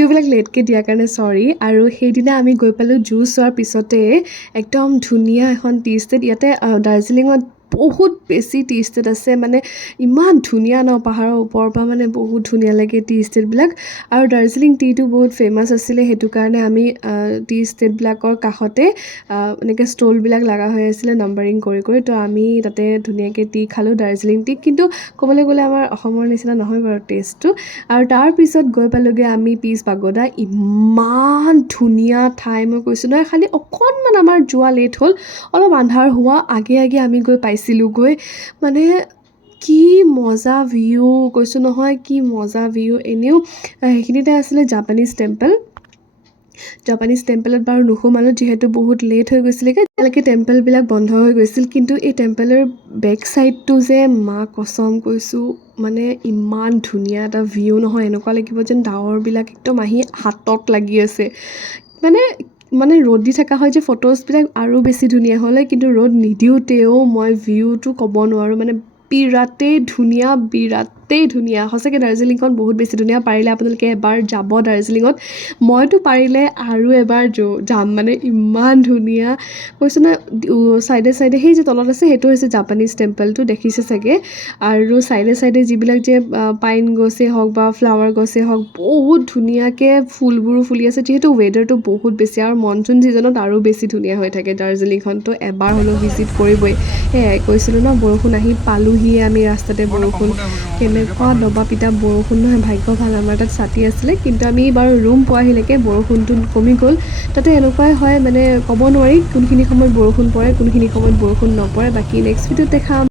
ভিডিঅ'বিলাক লেটকৈ দিয়াৰ কাৰণে চৰি। আৰু সেইদিনা আমি গৈ পালোঁ জু চোৱাৰ পিছতে একদম ধুনীয়া এখন টি ষ্টেট। ইয়াতে দাৰ্জিলিঙত বহুত বেছি টি ষ্টেট আছে, মানে ইমান ধুনীয়া ন, পাহাৰৰ ওপৰৰ পৰা মানে বহুত ধুনীয়া লাগে টি ষ্টেটবিলাক। আৰু দাৰ্জিলিং টিটো বহুত ফেমাছ আছিলে, সেইটো কাৰণে আমি টি ষ্টেটবিলাকৰ কাষতে এনেকৈ ষ্টলবিলাক লগা হৈ আছিলে নাম্বাৰিং কৰি কৰি। তো আমি তাতে ধুনীয়াকৈ টি খালোঁ, দাৰ্জিলিং টি। কিন্তু ক'বলৈ গ'লে আমাৰ অসমৰ নিচিনা নহয় বাৰু টেষ্টটো। আৰু তাৰপিছত গৈ পালোঁগৈ আমি পিচ পাগোডা। ইমান ধুনীয়া ঠাই, মই কৈছোঁ নহয়, খালি অকণমান আমাৰ যোৱা লেট হ'ল, অলপ আন্ধাৰ হোৱা আগে আগে আমি গৈ পাইছিলোঁগৈ। মানে কি মজা ভিউ, কৈছোঁ নহয় কি মজা ভিউ। এনেও সেইখিনিতে আছিলে জাপানীজ টেম্পল। জাপানীজ টেম্পলত বাৰু নোসোমালোঁ যিহেতু বহুত লেট হৈ গৈছিলেগৈ, তেতিয়ালৈকে টেম্পলবিলাক বন্ধ হৈ গৈছিল। কিন্তু এই টেম্পলৰ বেক চাইডটো যে মা কচম কৈছোঁ, মানে ইমান ধুনীয়া এটা ভিউ নহয়, এনেকুৱা লাগিব যেন ডাৱৰবিলাক একদম আহি হাতত লাগি আছে। মানে ৰ'দ দি থকা হয় যে ফটোজবিলাক আৰু বেছি ধুনীয়া হ'লে, কিন্তু ৰ'দ নিদিওঁতেও মই ভিউটো ক'ব নোৱাৰোঁ, মানে বিৰাটেই ধুনীয়া সঁচাকৈ। দাৰ্জিলিংখন বহুত বেছি ধুনীয়া। পাৰিলে আপোনালোকে এবাৰ যাব দাৰ্জিলিঙত। মইতো পাৰিলে আৰু এবাৰ যাম, মানে ইমান ধুনীয়া কৈছোঁ না। চাইডে চাইডে সেই যে তলত আছে সেইটো হৈছে জাপানীজ টেম্পলটো, দেখিছে চাগে। আৰু চাইডে চাইডে যিবিলাক যে পাইন গছেই হওক বা ফ্লাৱাৰ গছেই হওক, বহুত ধুনীয়াকৈ ফুলবোৰো ফুলি আছে, যিহেতু ৱেডাৰটো বহুত বেছি। আৰু মনচুন ছিজনত আৰু বেছি ধুনীয়া হৈ থাকে দাৰ্জিলিংখনতো, এবাৰ হ'লেও ভিজিট কৰিবই। সেয়াই কৈছিলোঁ ন, বৰষুণ আহি পালোহিয়ে আমি ৰাস্তাতে। বৰষুণ কেনেকুৱা দবা পিটা বৰষুণ নহয়, ভাগ্য ভাল আমাৰ তাত ছাতি আছিলে। কিন্তু আমি বাৰু ৰুম পোৱাহিলৈকে বৰষুণটো কমি গ'ল। তাতে এনেকুৱাই হয়, মানে ক'ব নোৱাৰি কোনখিনি সময়ত বৰষুণ পৰে, কোনখিনি সময়ত বৰষুণ নপৰে। বাকী নেক্সট ভিডিঅ'ত দেখাম।